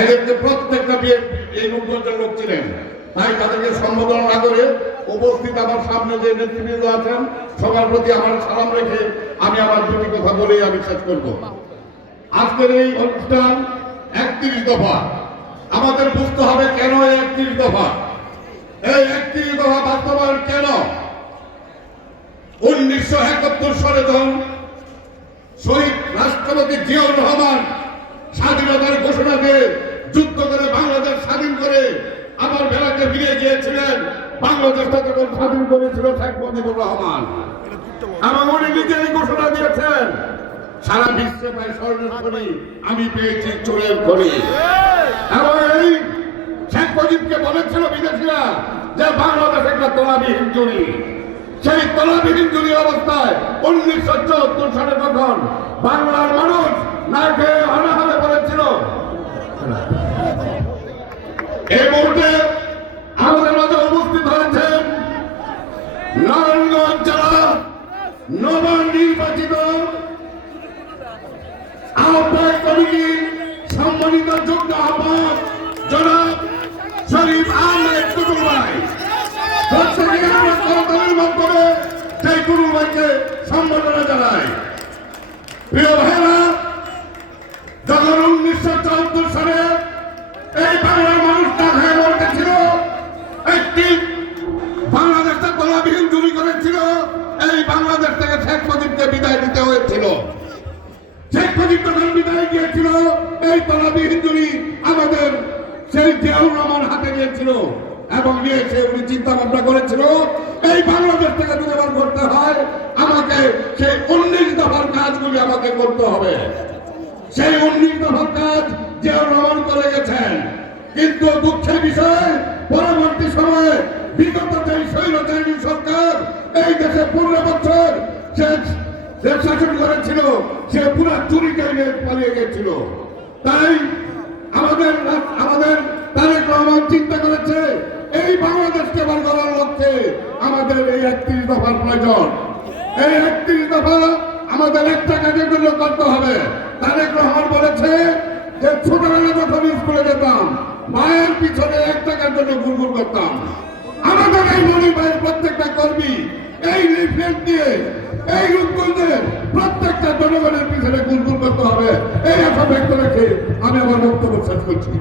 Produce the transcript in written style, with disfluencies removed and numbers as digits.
এদেরকে প্রত্যেকটা বিয়ে এই রূপগঞ্জের লোক ছিলেন, তাই তাদেরকে সম্বোধন না করে উপস্থিত আমার সামনে যে নেতৃবৃন্দ আছেন সবার প্রতি আমার সালাম রেখে আমি আমার দুটি কথা বলেই আমি শেষ করব। আজকের এই অনুষ্ঠান 31 দফা, আমাদের বুঝতে হবে কেন এই 31 দফা, এই 31 দফা বাস্তবায়ন কেন। 1971 সালে যখন শহীদ রাষ্ট্রপতি জিয়াউর রহমান স্বাধীনতার ঘোষণা দিয়ে যুদ্ধ করে বাংলাদেশ স্বাধীন করে আবার বেলাকে ফিরে গিয়েছিলেন, বাংলাদেশটা যখন স্বাধীন করেছিল শেখ মুজিবুর রহমান, এবং উনি নিজেই ঘোষণা দিয়েছেন সারা বিশ্বে পাই স্বর্ণের খনি, আমি পেয়েছি চোরের খনি। এবং এই শেখ মুজিবকে বলেছিল বিদেশিরা যে বাংলাদেশ একটা তলাবিহীন জমি, সেই তলাবিহীন জমি অবস্থায় 1974 সালে তখন বাংলার মানুষ না খেয়ে অনাহারে পড়েছিল। এই মুহূর্তে আমাদের মাঝে উপস্থিত হয়েছেন নারায়ণগঞ্জ জেলা নবনির্বাচিত আহ্বায়ক কমিটির সম্মানিত যুগ্ম আহ্বায়ক জনাব শরীফ আহমেদ টুটুল ভাই। করতালির মাধ্যমে সেই টুটুল ভাইকে সম্মাননা জানাই। প্রিয় ভাইরা, যখন 1974 সালে এই বাংলার মানুষ না খেয়ে মরতেছিল, একটি বাংলাদেশটা তলাবিহীন জমি করেছিল, এই বাংলাদেশ থেকে শেখ মুজিবকে বিদায় দিতে হয়েছিল। শেখ মুজিব যখন বিদায় গিয়েছিল, এই তলাবিহীন জমি আমাদের সেই জিয়াউর রহমান হাতে নিয়েছিল এবং নিয়েছে উনি চিন্তা ভাবনা করেছিল এই বাংলাদেশ থেকে যদি আবার করতে হয় আমাকে সেই 19 দফার কাজগুলি আমাকে করতে হবে। সেই 19 দফার কাজ জিয়াউর রহমান করে গেছেন, কিন্তু দুঃখের বিষয় পরবর্তী সময়ে বিগত যে স্বৈরাচারী সরকার এই দেশে 15 বছর যে শাসন করেছিল সে পুরা চুরি করে পালিয়ে গেছিল। তাই আমাদের তারেক রহমান চিন্তা করেছে এই বাংলাদেশকে আবার গড়ার লক্ষ্যে আমাদের এই 31 দফার প্রয়োজন। এই 31 দফা আমাদের একটা কাজের জন্য করতে হবে। তারেক রহমান বলেছে যে ছোটবেলা যখন স্কুলে যেতাম মায়ের পিছনে 1 টাকার জন্য গুনগুন করতাম। আমাদের এই মনির ভাইয়ের প্রত্যেকটা কর্মী এই লিফলেট দিয়ে এই রূপগঞ্জের প্রত্যেকটা জনগণের পিছনে গুনগুন করতে হবে, এই আশা ব্যক্ত রেখে আমি আমার বক্তব্য শেষ করছি।